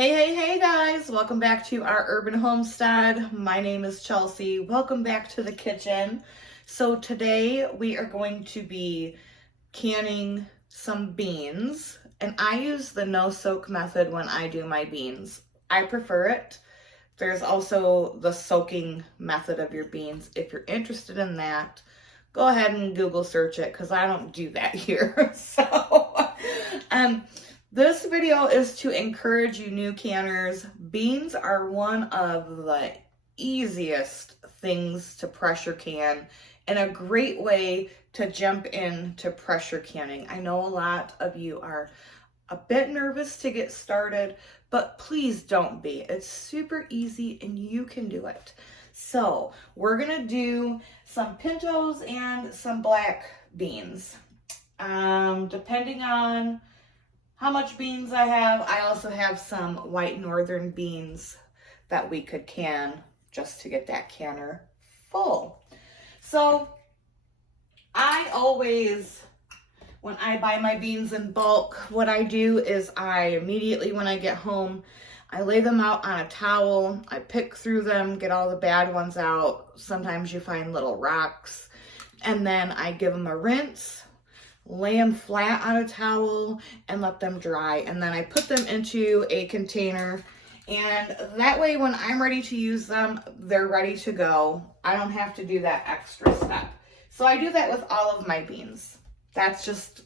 Hey guys, welcome back to our urban homestead. My name is Chelsea. Welcome back to the kitchen. So today we are going to be canning some beans, and I use the no soak method when I do my beans. I prefer it. There's also the soaking method of your beans. If you're interested in that, go ahead and Google search it because I don't do that here. This video is to encourage you new canners. Beans are one of the easiest things to pressure can and a great way to jump into pressure canning. I know a lot of you are a bit nervous to get started, but please don't be. It's super easy and you can do it. So we're gonna do some pintos and some black beans. Depending on how much beans I have, I also have some white northern beans that we could can just to get that canner full. So I always, when I buy my beans in bulk, what I do is I immediately, when I get home, I lay them out on a towel. I pick through them, get all the bad ones out. Sometimes you find little rocks. And then I give them a rinse, lay them flat on a towel, and let them dry. And then I put them into a container. And that way, when I'm ready to use them, they're ready to go. I don't have to do that extra step. So I do that with all of my beans. That's just,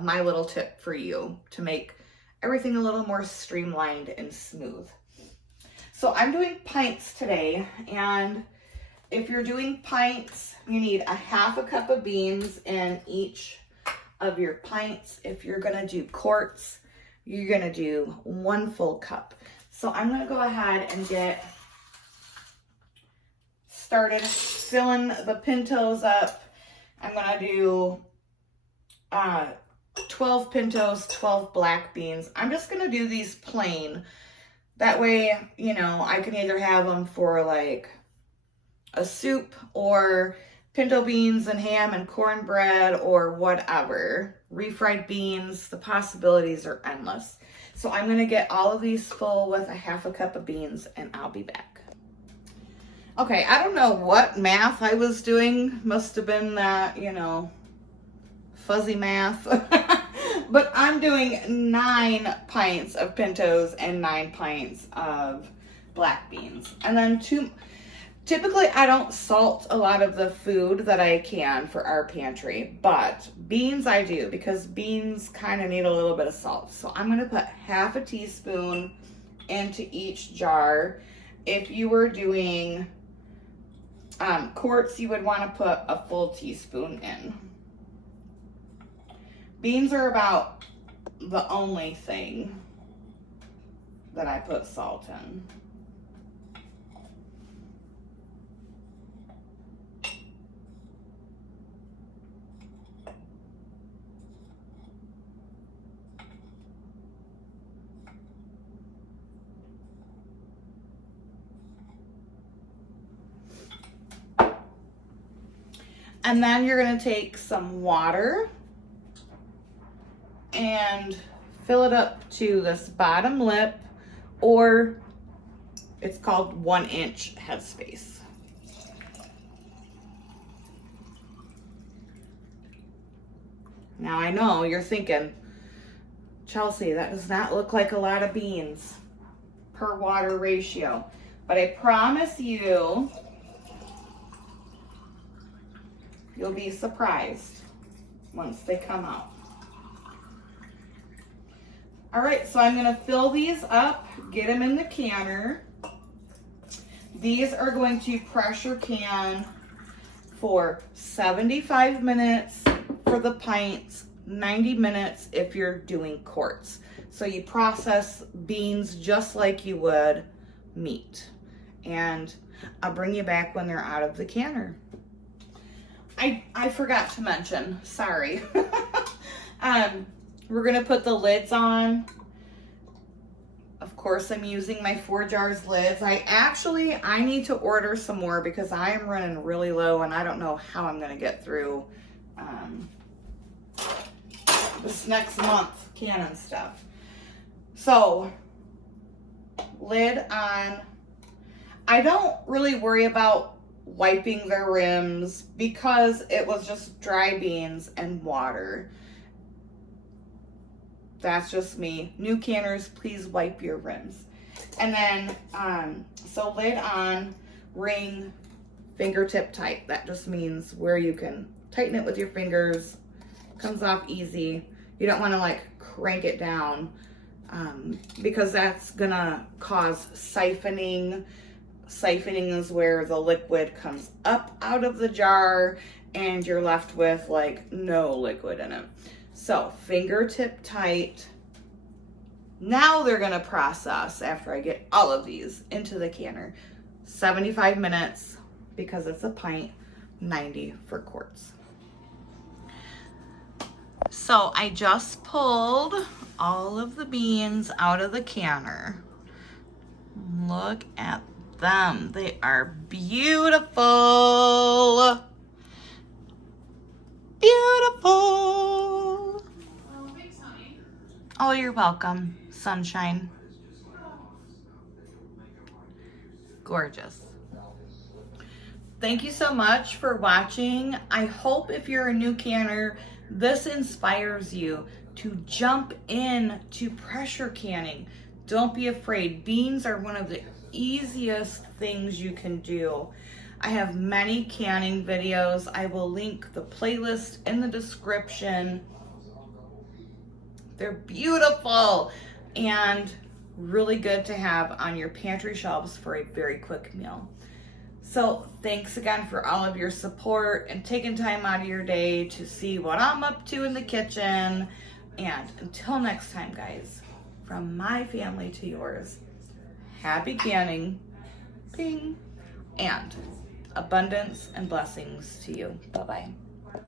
my little tip for you to make everything a little more streamlined and smooth. So I'm doing pints today, and if you're doing pints, you need a half a cup of beans in each of your pints. If you're gonna do quarts, you're gonna do 1 full cup. So I'm gonna go ahead and get started filling the pintos up. I'm gonna do 12 pintos, 12 black beans. I'm just gonna do these plain. That way, I can either have them for like a soup or pinto beans and ham and cornbread or whatever. Refried beans, the possibilities are endless. So I'm gonna get all of these full with a half a cup of beans and I'll be back. Okay, I don't know what math I was doing. Must have been that, fuzzy math. But I'm doing 9 pints of pintos and 9 pints of black beans. And then typically I don't salt a lot of the food that I can for our pantry, but beans I do because beans kind of need a little bit of salt. So I'm gonna put half a teaspoon into each jar. If you were doing quarts, you would want to put a full teaspoon in. Beans are about the only thing that I put salt in. And then you're going to take some water and fill it up to this bottom lip, or it's called 1-inch headspace. Now I know you're thinking, Chelsea, that does not look like a lot of beans per water ratio, but I promise you, you'll be surprised once they come out. All right, so I'm gonna fill these up, get them in the canner. These are going to pressure can for 75 minutes for the pints, 90 minutes if you're doing quarts. So you process beans just like you would meat. And I'll bring you back when they're out of the canner. I forgot to mention, sorry. We're gonna put the lids on. Of course, I'm using my 4 jars lids. I need to order some more because I am running really low and I don't know how I'm gonna get through this next month canning stuff. So lid on. I don't really worry about wiping their rims because it was just dry beans and water. That's just me. New canners, please wipe your rims. And then, so lid on, ring, fingertip tight. That just means where you can tighten it with your fingers. Comes off easy. You don't want to like crank it down because that's gonna cause siphoning. Siphoning is where the liquid comes up out of the jar and you're left with like no liquid in it. So fingertip tight. Now they're gonna process, after I get all of these into the canner, 75 minutes because it's a pint, 90 for quarts. So I just pulled all of the beans out of the canner. Look at them. They are beautiful. Beautiful. Oh, you're welcome, sunshine. Gorgeous. Thank you so much for watching. I hope if you're a new canner, this inspires you to jump in to pressure canning. Don't be afraid. Beans are one of the easiest things you can do. I have many canning videos. I will link the playlist in the description. They're beautiful and really good to have on your pantry shelves for a very quick meal. So thanks again for all of your support and taking time out of your day to see what I'm up to in the kitchen. And until next time, guys, from my family to yours, happy canning, ping, and abundance and blessings to you. Bye-bye.